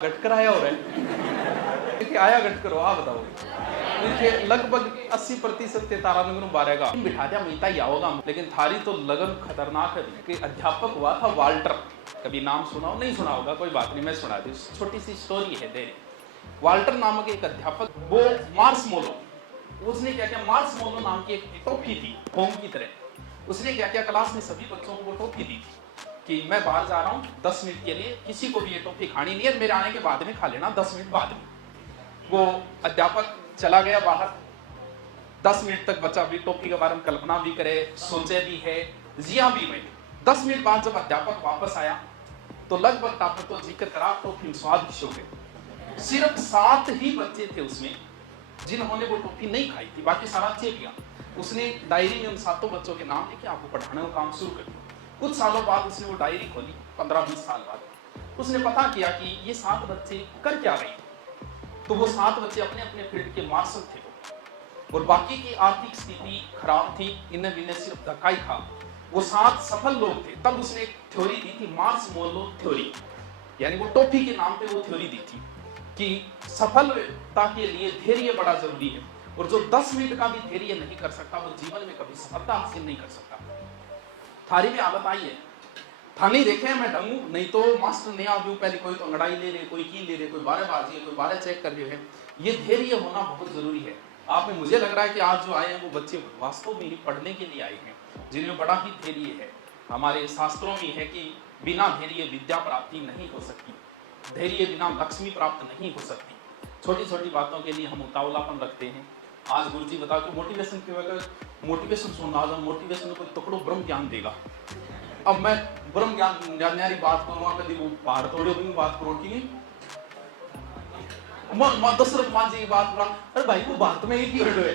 घटकर आया हो रहा है कि आया घटकर हो, आप बताओ। देखिए लगभग 80% तारानगर बारे का बिठा दिया मीता ही आओगा, लेकिन थारी तो लगन खतरनाक है कि अध्यापक हुआ था वाल्टर। कभी नाम सुना हो, नहीं सुना होगा, कोई बात नहीं, मैं सुना दी। छोटी सी स्टोरी है देरी। वाल्टर नामक एक अध्यापक, वो मार्स मोलो, उसने क्या किया, मार्स मोलो नाम की एक टोपी थी होम की तरह। उसने क्या किया, क्लास में सभी बच्चों को वो टोपी दी थी कि मैं बाहर जा रहा हूँ 10 मिनट के लिए, किसी को भी ये टॉफी खानी नहीं है, मेरे आने के बाद में खा लेना, 10 मिनट बाद में। वो अध्यापक चला गया बाहर। 10 मिनट तक बच्चा भी टॉफी के बारे में कल्पना भी करे, सोचे भी है, जिया भी है। 10 मिनट बाद जब अध्यापक वापस आया तो लगभग टापर तो जिक्र करा टॉफी स्वाद हो गए। सिर्फ 7 ही बच्चे थे उसमें जिन्होंने वो टॉफी नहीं खाई थी, बाकी सारा चेप गया। उसने डायरी में उन 7 बच्चों के नाम लिखे, आपको पढ़ाने का काम शुरू कर दिया। कुछ सालों बाद उसने वो डायरी खोली, 15-20 साल बाद उसने पता किया कि ये 7 बच्चे कर क्या रहे। तो वो 7 बच्चे अपने अपने फील्ड के मार्शल थे और बाकी की आर्थिक स्थिति खराब थी, इन्हें भी सिर्फ धक्का ही खा। वो 7 सफल लोग थे। तब उसने एक थ्योरी दी थी, मार्स मोलो थ्योरी, यानी वो टॉफी के नाम पे वो थ्योरी दी थी कि सफलता के लिए धैर्य बड़ा जरूरी है, और जो 10 मिनट का भी धैर्य नहीं कर सकता वो जीवन में कभी सफलता हासिल नहीं कर सकता। थारी भी हालत आई है, थाने देखे मैं ढंगू नहीं तो मास्टर नहीं आऊँ, पहले कोई तो अंगड़ाई ले रहे, कोई की ले रहे, कोई बारह बाजी है, कोई बारह चेक कर रहे हैं। ये धैर्य होना बहुत जरूरी है। आप में मुझे लग रहा है कि आज जो आए हैं वो बच्चे वास्तव में पढ़ने के लिए आए हैं, जिनमें बड़ा ही धैर्य है। हमारे शास्त्रों में है कि बिना धैर्य विद्या प्राप्ति नहीं हो सकती, धैर्य बिना लक्ष्मी प्राप्त नहीं हो सकती। छोटी छोटी बातों के लिए हम उतावलापन रखते हैं। आज गुरु जी बताओ कि मोटिवेशन की वजह, मोटिवेशन सुनना, मोटिवेशन में कोई तकड़ो ब्रह्म ज्ञान देगा। अब मैं ब्रह्म ज्ञान जानने की बात करूंगा, कभी वो बाहर थोड़ी भी बात करो कि दशरथ मान जी की बात करा, अरे भाई वो भारत में एक ही वर्ड है,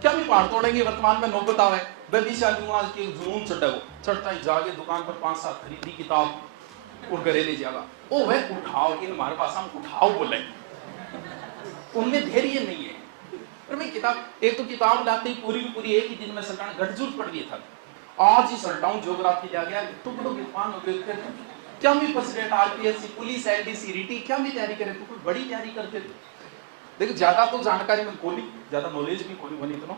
क्या भी पहाड़ तोड़ेंगे वर्तमान में नौबत आवे। वह दिशा के जुनून चढ़ा, वो चढ़ता ही जाके दुकान पर 5-7 खरीदी किताब और घरे ले जाएगा। ओ वह उठाओ, इन हमारे पास हम उठाओ बोले, उनमें धैर्य नहीं है। और मैं किताब, एक तो किताब लाते ही पूरी की पूरी एक ही दिन में सरकार गठजूट पड़ गई था। आज ही सल्टाउन ज्योग्राफी जा गया, टुकड़ों विद्वान हो गए, क्या भी president RPSC police LDC rete क्या भी तैयारी करे, तो कोई बड़ी तैयारी करते थे। देखो ज्यादा तो जानकारी में कोई ज्यादा नॉलेज भी कोई बनी तो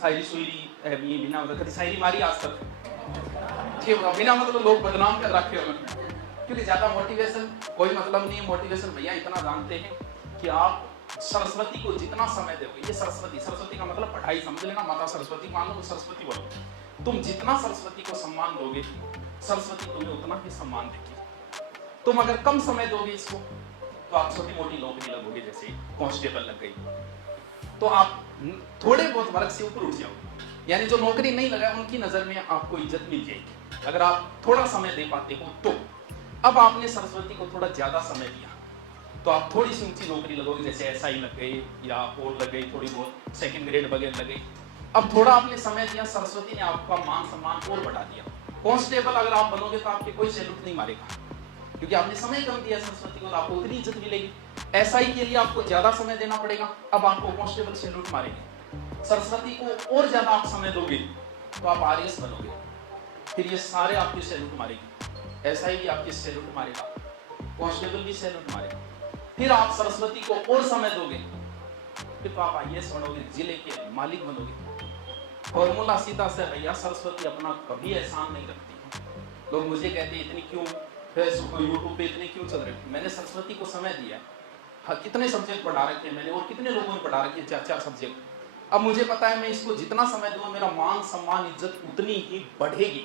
शायरी सुरी बिना मतलब शायरी मारी आज तक ठीक बिना मतलब लोग बदनाम कर रखे हो, क्योंकि ज्यादा मोटिवेशन कोई मतलब नहीं है। मोटिवेशन भैया इतना जानते हैं कि आप सरस्वती को जितना समय दोगे, ये सरस्वती का मतलब पढ़ाई समझ लेना, माता सरस्वती मान लो, सरस्वती बोलो, तुम जितना सरस्वती को सम्मान दोगे सरस्वती तुम्हें उतना ही सम्मान देगी। तुम अगर कम समय दोगे इसको तो आप छोटी मोटी नौकरी लगोगे, जैसे कांस्टेबल लग गई, तो आप थोड़े बहुत वर्ग से ऊपर उठ जाओगे, यानी जो नौकरी नहीं लगा उनकी नजर में आपको इज्जत मिल जाएगी अगर आप थोड़ा समय दे पाते हो तो। अब आपने सरस्वती को थोड़ा ज्यादा समय दिया तो आप थोड़ी सी ऊंची नौकरी लगोगे, जैसे एसआई लग गई या और लग गई, थोड़ी बहुत सेकंड ग्रेड वगैरह लग गई। अब थोड़ा आपने समय दिया, सरस्वती ने आपका मान सम्मान और बढ़ा दिया। कांस्टेबल अगर आप बनोगे तो आपके कोई सैल्यूट नहीं मारेगा, क्योंकि आपने समय कम दिया सरस्वती को, तो आपको उतनी इज्जत मिलेगी। एसआई के लिए आपको ज्यादा समय देना पड़ेगा, अब आपको कांस्टेबल सैल्यूट मारेंगे। सरस्वती को और ज्यादा आप समय दोगे तो आप आरएस बनोगे, फिर ये सारे आपकी सैल्यूट मारेंगे। एसआई भी आपकी सैल्यूट मारेगा, कांस्टेबल भी सैल्यूट मारेगा। फिर आप सरस्वती को और समय दोगे, फिर तो आप आईएएस बनोगे, जिले के मालिक बनोगे। फॉर्मूला सीधा से भैया, सरस्वती अपना कभी एहसान नहीं रखती। लोग मुझे कहते हैं इतनी क्यों फेसबुक यूट्यूब पे इतने क्यों चल रहे, मैंने सरस्वती को समय दिया। हाँ, कितने सब्जेक्ट पढ़ा रखे हैं मैंने, और कितने लोगों ने पढ़ा रखे हैं 4-4 सब्जेक्ट। अब मुझे पता है मैं इसको जितना समय दूंगा मेरा मान सम्मान इज्जत उतनी ही बढ़ेगी,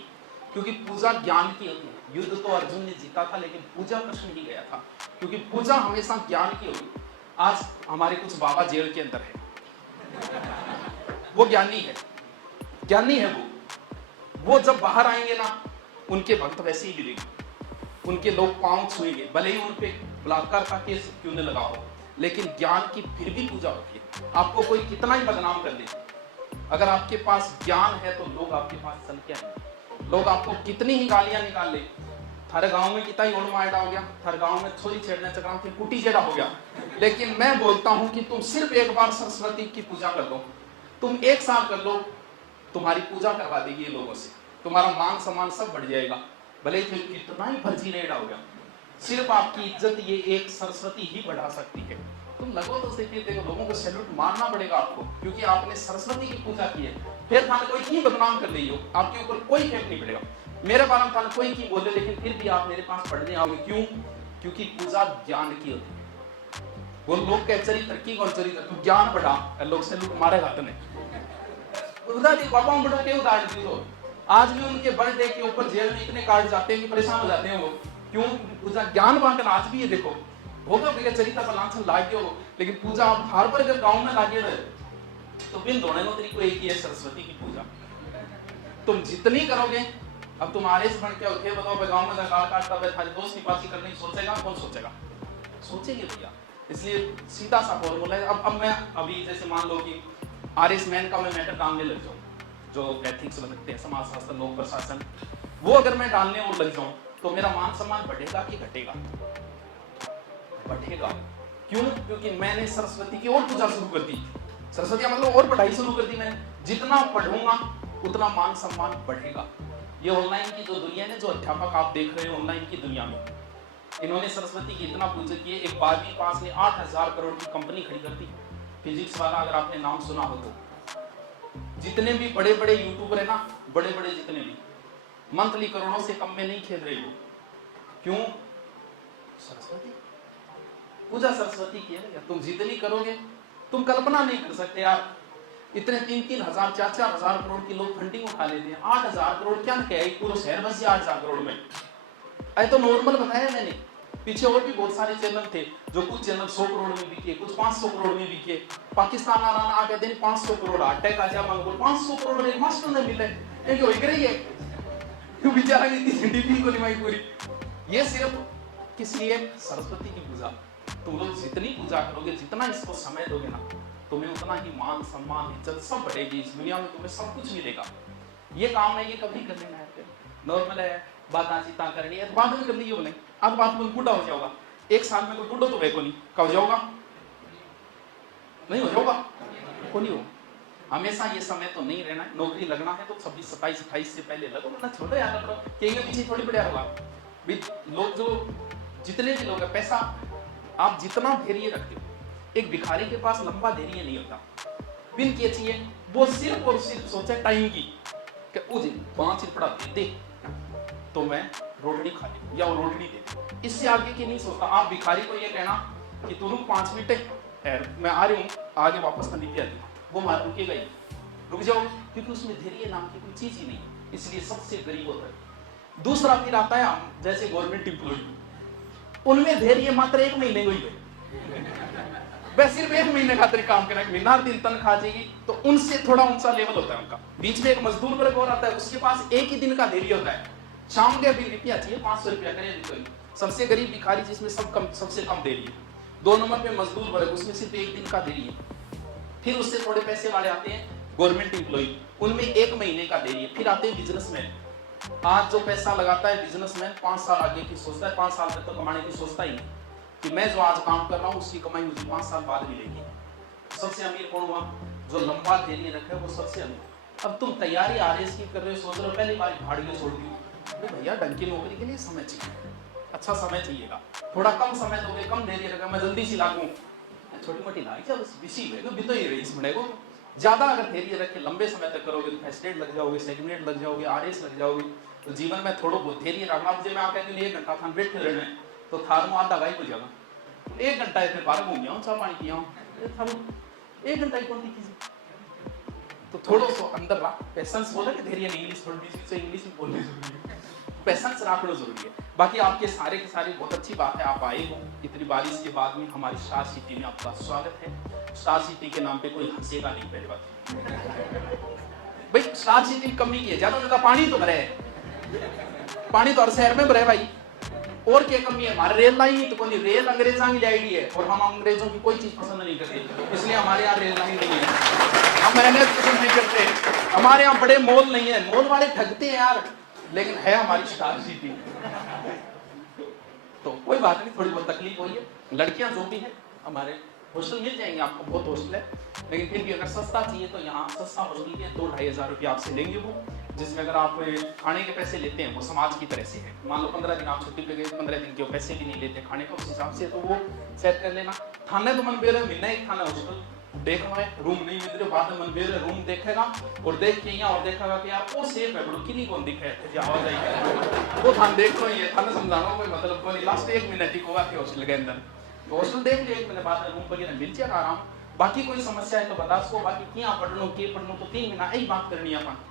क्योंकि पूजा ज्ञान की होती है। युद्ध तो अर्जुन ने जीता था, लेकिन पूजा कृष्ण ही गया था, क्योंकि पूजा हमेशा ज्ञान की होगी। आज हमारे कुछ बाबा जेल के अंदर है, वो ज्ञानी है, ज्ञानी है वो जब बाहर आएंगे ना, उनके भक्त वैसे ही गिरेंगे, उनके लोग पांव छुएंगे, भले ही उन पे बलात्कार का केस क्यों न लगा हो, लेकिन ज्ञान की फिर भी पूजा होती है। आपको कोई कितना ही बदनाम कर दे, अगर आपके पास ज्ञान है तो लोग आपके पास चल के आएंगे। लोग आपको कितनी ही गालियां निकाल ले, थारे गांव में कितना ही ओढ़ मायटा हो गया, थारे गांव में छोरी छेड़ने चक्राम फिर कुटी छेड़ा हो गया, लेकिन मैं बोलता हूं कि तुम सिर्फ एक बार सरस्वती की पूजा कर लो, तुम 1 साल कर लो, तुम्हारी पूजा करवा देगी ये लोगों से, तुम्हारा मान सम्मान सब बढ़ जाएगा। भले ही कितना ही फर्जी रेड हो गया, सिर्फ आपकी इज्जत ये एक सरस्वती ही बढ़ा सकती है। तुम लगो तो सही, देखो लोगों को सैल्यूट मारना पड़ेगा आपको, क्योंकि आपने सरस्वती की पूजा की है। फिर थाने कोई की बदनाम कर ली हो, आपके ऊपर कोई इफेक्ट नहीं पड़ेगा। मेरे बारे में थाने कोई की बोले, लेकिन फिर भी आप मेरे पास पढ़ने आओगे। क्यों? क्योंकि पूजा ज्ञान की होती है। वो लोग कह चरित्र की कौन चरित्र, तू ज्ञान बढ़ा, लोग सैल्यूट मारेगा तने। बाबा बड़ों के उदाहरण दी तो आज भी उनके बर्थडे के ऊपर जेल में इतने कार्ड जाते हैं कि परेशान हो जाते हैं वो। क्यों? पूजा ज्ञान बांटना आज भी है। देखो होगा भैया चरित्र पर लांछन लागे हो, लेकिन पूजा आप हर पर अगर गांव में लागे रहे तो बिन दोनों को तरीको एक ही है, सरस्वती की पूजा। तुम जितनी करोगे, अब तुम आरएस बन के उठे बताओ गांव में गाल काटता है, थारे दोस्त की बात करने सोचेगा कौन? सोचेगा? सोचेंगे भैया। इसलिए सीधा सा फॉर्मूला है। अब मैं अभी जैसे मान लो कि आरएस मैन का मैं मैटर डालने लग जाऊं, जो एथिक्स बनते हैं, समाज शास्त्र, लोक प्रशासन, वो अगर मैं डालने और लग जाऊं तो मेरा मान सम्मान बढ़ेगा कि घटेगा? बढ़ेगा। क्यों? क्योंकि मैंने सरस्वती की और पूजा शुरू कर दी। सरस्वती मतलब और पढ़ाई शुरू कर दी मैंने। जितना पढ़ूंगा उतना मान सम्मान बढ़ेगा। ये ऑनलाइन की जो दुनिया है, जो अध्यापक आप देख रहे हो ऑनलाइन की दुनिया में, इन्होंने सरस्वती की इतना पूजा की है। एक 12वीं पास ने 8,000 करोड़ की कंपनी खड़ी कर दी। फिजिक्स वाला अगर आपने नाम सुना हो तो, जितने भी बड़े बड़े यूट्यूबर है ना, बड़े बड़े जितने भी, मंथली करोड़ों से कम में नहीं खेल रहे लोग। क्यों? सरस्वती पूजा सरस्वती की है। तुम जितनी करोगे, तुम कल्पना नहीं कर सकते यार, इतने 3-3 हजार 4-4 हजार करोड़ की लोग फंडिंग उठा लेते हैं। 8,000 करोड़ क्या क्या है, पूरा शहर बस 8,000 करोड़ में। अरे तो नॉर्मल बताया मैंने। पीछे और भी बहुत सारे चैनल थे, जो कुछ चैनल 100 करोड़ में बिके, कुछ 500 करोड़ में बिके। पाकिस्तान आ कहते हैं 500 करोड़ अटैक आ जा मांगो, 500 करोड़ एक मास्टर ने मिले, क्योंकि हो रही है क्यों बेचारा की जिंदगी को निभाई पूरी। ये सिर्फ किस लिए? सरस्वती की पूजा। तुम लोग जितनी पूजा करोगे, जितना इसको समय दोगे ना, तुम्हें उतना ही मान सम्मान इज्जत सब बढ़ेगी। इस दुनिया में तुम्हें सब कुछ मिलेगा। ये काम है, ये कभी कर लेना है। नॉर्मल है, बात चीता करनी है, बाद में कर ली नहीं। अब बात में बूढ़ा हो जाओगा, 1 साल में कोई बूढ़ा तो है को नहीं, कब हो जाओगा? नहीं हो जाओगा, को नहीं हो। हमेशा ये समय तो नहीं रहना है। नौकरी लगना है तो 26, 27, 28 से पहले लगो, वरना छोड़ो यार। कहेंगे पीछे थोड़ी बढ़िया होगा। लोग जो जितने भी लोग है, पैसा आप जितना धैर्य रखते हो, एक भिखारी के पास लंबा धैर्य नहीं होता। बिन किए चाहिए वो सिर्फ और सिर्फ सोचे टाइम की, कि मुझे 5 रुपया दे तो मैं रोटी खा लूं या वो रोटी दे दे। इससे आगे की नहीं सोचता। आप भिखारी को ये कहना कि तू रुक 5 मिनट है, मैं आ रही हूँ, आगे वापस नहीं दिया, वो मार रुकेगा ही, रुक जाओ, क्योंकि उसमें धैर्य नाम की कोई चीज ही नहीं। इसलिए सबसे गरीब होता है। दूसरा फिर आता है जैसे गवर्नमेंट एम्प्लॉय, उनमें धैर्य मात्र 1 महीने को ही है। वह सिर्फ 1 महीने खातिर काम करें, महीना दिन तनख्वाह चाहिए, तो उनसे थोड़ा ऊंचा लेवल होता है उनका। बीच में एक मजदूर वर्ग और आता है, उसके पास 1 ही दिन का धैर्य होता है। शाम के भी रुपया चाहिए, 500 रुपया करें तो। सबसे गरीब भिखारी जिसमें सबसे कम धैर्य। 2 नंबर पे मजदूर वर्ग, उसमें सिर्फ 1 दिन का धैर्य। फिर उससे थोड़े पैसे वाले आते हैं गवर्नमेंट एम्प्लॉय, उनमें 1 महीने का धैर्य। फिर आते हैं बिजनेसमैन। आज जो पैसा लगाता है बिजनेसमैन, 5 साल आगे की सोचता है, 5 साल तक तो कमाने की सोचता ही नहीं कि मैं जो आज काम कर रहा हूँ उसकी कमाई मुझे 5 साल बाद मिलेगी। सबसे अमीर कौन हुआ? जो लंबा धैर्य रखे वो सबसे अमीर। अब तुम तैयारी आरएस की कर रहे हो, सोच रहे हो पहली बार भाड़ के छोड़ दी। भैया ढंग की नौकरी के लिए समय चाहिए, अच्छा समय चाहिएगा। थोड़ा कम समय दोगे, कम धैर्य रखा, मैं जल्दी से लागू, छोटी मोटी लाई क्या बस बिसी है, भी तो ही रही इसमें को। ज्यादा अगर धैर्य रख के लंबे समय तक करोगे तो फर्स्ट लग जाओगे, सेकंड लग जाओगे, आरएस लग जाओगे। तो जीवन में थोड़ा बहुत धैर्य रखना। मुझे मैं आपके लिए 1 घंटा था वेट कर रहे हैं, तो थार में आधा गाय हो जाएगा। 1 घंटा है, फिर बाहर घूम जाऊँ, चाय पानी पिया, 1 घंटा ही कौन थी किसी। तो थोड़ा सा अंदर रख, पेशेंस बोला कि धैर्य नहीं, इंग्लिश थोड़ी सी इंग्लिश में बोलनी जरूरी है, पेशेंस रखना जरूरी है। बाकी आपके सारे के सारे बहुत अच्छी बात है, आप आए हो इतनी बारिश के बाद में। हमारी स्टार सिटी में आपका स्वागत है। स्टार सिटी के नाम पे कोई हंसेगा नहीं, पहली बात भाई। स्टार सिटी कमी की है, ज्यादा पानी तो भरे है, पानी तो हर शहर में भरे भाई, और क्या कमी है? हमारे रेल लाइन ही तो कोई, रेल अंग्रेजों की आईडी है और हम अंग्रेजों की कोई चीज पसंद नहीं करते, इसलिए हमारे यहाँ रेल लाइन नहीं है। हम मेहनत पसंद नहीं करते, हमारे यहाँ बड़े मॉल नहीं है, मॉल वाले ठगते हैं यार, लेकिन है हमारी स्टार सिटी। तो कोई बात नहीं, थोड़ी बहुत तकलीफ हुई है। लड़कियां जो भी है, हमारे हॉस्टल मिल जाएंगे आपको, बहुत हॉस्टल है, लेकिन फिर भी अगर सस्ता चाहिए तो यहाँ सस्ता हॉस्टल के 2-2.5 हज़ार रुपया आपसे लेंगे वो। जिसमें अगर आप खाने के पैसे लेते हैं वो समाज की तरह से है। मान लो 15 दिन आप छुट्टी पे गए, 15 दिन के वो पैसे भी नहीं लेते खाने का, उस हिसाब से तो वो सेट कर लेना। थाने तो मन बेरे मिलना एक थाना हॉस्टल देखना है, रूम नहीं मिल रहे बाद में मन बेरे रूम देखेगा और देख के यहाँ और देखेगा कि यार वो सेफ है, बड़ो किन्हीं कौन दिखे थे आवाज आई वो थान देख लो, ये थाना समझाना कोई मतलब कोई लास्ट 1 मिनट ही होगा कि हॉस्टल के अंदर हॉस्टल देख ले 1 मिनट बाद में रूम वगैरह मिल जाएगा आराम। बाकी कोई समस्या है तो बता सको, बाकी क्या पढ़ लो के पढ़ लो तो 3 महीना यही बात करनी है अपन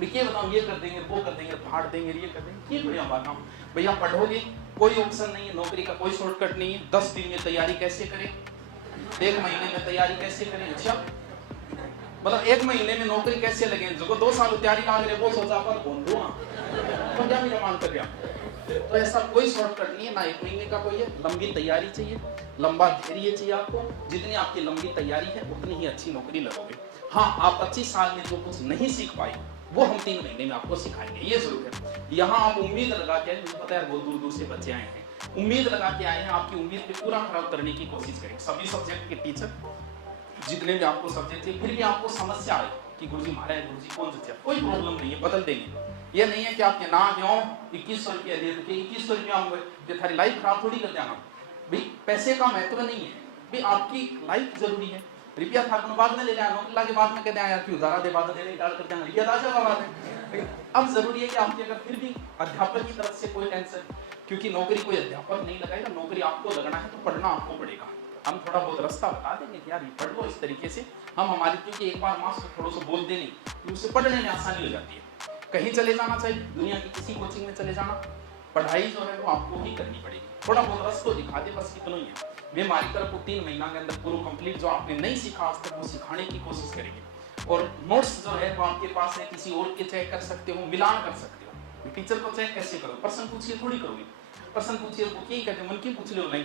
ये बताओ ये कर देंगे वो कर देंगे फाड़ देंगे ये कर देंगे, ये बढ़िया बात हम भैया पढ़ोगे कोई ऑप्शन नहीं है, नौकरी का कोई शॉर्टकट नहीं है। 10 दिन में तैयारी कैसे करें, 1 महीने में तैयारी कैसे करें, अच्छा मतलब 1 महीने में नौकरी कैसे लगे, जो 2 साल तैयारी लाग रहे वो सोचा पर कौन दूंगा तो क्या मेरा मान कर गया। तो ऐसा कोई शॉर्टकट नहीं है ना 1 महीने का कोई है, लंबी तैयारी चाहिए, लंबा धैर्य चाहिए आपको। जितनी आपकी लंबी तैयारी है उतनी ही अच्छी नौकरी लगोगे। हाँ आप 25 साल में जो कुछ नहीं सीख पाए वो हम 3 महीने में आपको सिखाएंगे, ये जरूर है। यहाँ आप उम्मीद लगा के, मुझे पता है बहुत दूर दूर से बच्चे आए हैं, उम्मीद लगा के आए हैं, आपकी उम्मीद पे पूरा खरा उतरने की कोशिश करें। सभी सब्जेक्ट के टीचर जितने भी आपको सब्जेक्ट है, फिर भी आपको समस्या आए कि गुरुजी महाराज गुरुजी कौन सा, कोई प्रॉब्लम नहीं है, बदल देंगे। ये नहीं है कि आपके ना क्यों 2100 रुपया दे दो, 2100 रुपया होंगे थारी लाइफ खराब थोड़ी कर जाना भाई, पैसे का महत्व नहीं है भाई, आपकी लाइफ जरूरी है। रुपया था बाद में ले जाए, नौकरी के बाद में कहते हैं यार क्यों उधारा दे बाद देने डाल कर जाना, रुपया ताजा का बात है। अब जरूरी है कि आपके अगर फिर भी अध्यापक की तरफ से कोई टेंशन, क्योंकि नौकरी कोई अध्यापक नहीं लगाएगा, नौकरी आपको लगना है तो पढ़ना आपको पड़ेगा। हम थोड़ा बहुत रास्ता बता देंगे कि यार ये पढ़ लो इस तरीके से, हम हमारी क्योंकि एक बार मास्टर थोड़ा सा बोल देने कि उससे पढ़ने में आसानी हो जाती है। कहीं चले जाना चाहिए, दुनिया की किसी कोचिंग में चले जाना, पढ़ाई जो है वो आपको ही करनी पड़ेगी। थोड़ा बहुत रास्ता दिखा दे बस, इतना ही है। वे हमारी तरफ को 3 महीना के अंदर पूरा कंप्लीट जो आपने नहीं सीखा आज तक वो सिखाने की कोशिश करेंगे। और नोट्स जो है वो आपके पास है, किसी और के चेक कर सकते हो, मिलान कर सकते हो। टीचर को चेक कैसे करो, प्रश्न पूछिए थोड़ी करोगे, प्रश्न पूछिए वो क्या कहते मन की पूछ लो, नहीं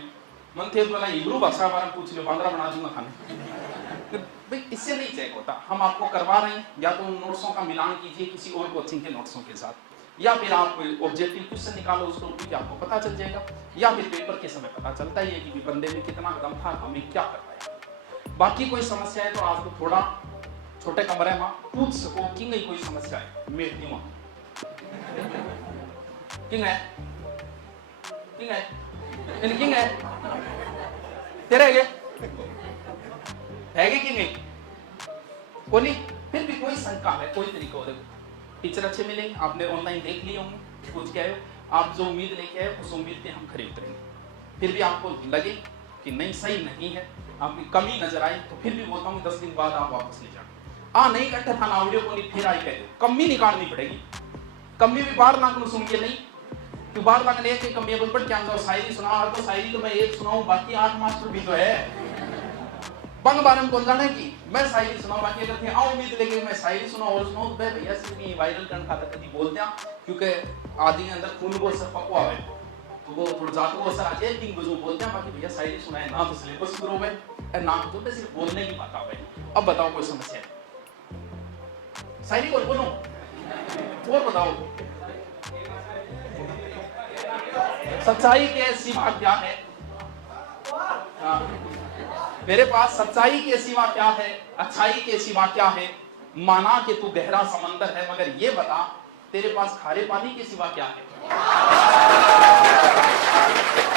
मन थे तो हिब्रू भाषा बारे में पूछ लो, बांद्रा बना दूंगा खाने भाई, इससे नहीं चेक होता। हम आपको करवा रहे हैं, या तो उन नोट्सों का मिलान कीजिए किसी और कोचिंग के नोट्सों के साथ, या फिर आप ऑब्जेक्टिव क्वेश्चन निकालो उसको कि आपको पता चल जाएगा, या फिर पेपर के समय पता चलता ही है कि बंदे में कितना दम था, हमें क्या कर पाया। बाकी कोई समस्या है तो आप थोड़ा छोटे कमरे में पूछ सको कि नहीं कोई समस्या है, मेट नहीं वहां किंग है किंग है किंग है तेरे है कि नहीं को नहीं, फिर भी कोई शंका है कोई तरीका हो, देखो टीचर अच्छे मिलेंगे, आपने ऑनलाइन देख लिए होंगे, पूछ के आए, आप जो उम्मीद लेके आए उस उम्मीद पे हम खड़े उतरेंगे। फिर भी आपको लगे कि नहीं सही नहीं है, आपकी कमी नजर आई तो फिर भी बोलता हूँ 10 दिन बाद आप वापस ले जाना। नहीं करते था ना ऑडियो को नहीं, फिर आई कह दो कमी निकालनी पड़ेगी, कमी भी बार ना सुन के नहीं, तो बार बार एक कमी बोल क्या शायरी सुना, तो शायरी तो मैं एक सुनाऊं, बाकी 8 मास्टर भी तो है बंग बारे में कौन जाने की, मैं शायरी सुना बाकी अगर थे आओ उम्मीद लेके मैं शायरी सुना और सुनाऊं तो भैया सिर्फ ये वायरल करने खाता कभी बोलते हैं, क्योंकि आदि के अंदर खून को असर पकवा है तो वो थोड़ा जात को असर आ जाए, 3 बजे बोलते हैं, बाकी भैया शायरी सुनाए ना तो सिलेबस शुरू हो गए ना तो सिर्फ बोलने की बात है। अब बताओ कोई समस्या है, शायरी और बोलो और बताओ सच्चाई के सिवा क्या है, मेरे पास सच्चाई के सिवा क्या है, अच्छाई के सिवा क्या है, माना कि तू गहरा समंदर है मगर ये बता तेरे पास खारे पानी के सिवा क्या है।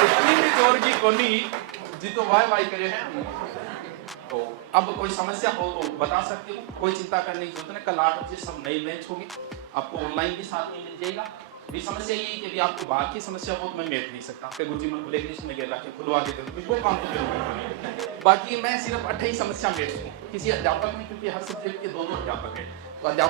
इतनी भी जोर की कोनी जी तो वाई वाई करे हैं। तो अब कोई समस्या हो तो बता सकते हो, कोई चिंता करने की जरूरत नहीं। कल 8 बजे सब नए मैच होंगे, आपको ऑनलाइन भी साथ में मिल जाएगा। भी समस्या ये है कि भी आपको बाहर की समस्या हो तो मैं मेट नहीं सकता, आपके गुरुजी मन ब्लैक लिस्ट में गिर रखे खुलवा के दे वो काम तो करूंगा। बाकी मैं सिर्फ 28 समस्या मेट हूँ किसी अध्यापक में, क्योंकि हर सब्जेक्ट के 2 अध्यापक है तो अध्यापक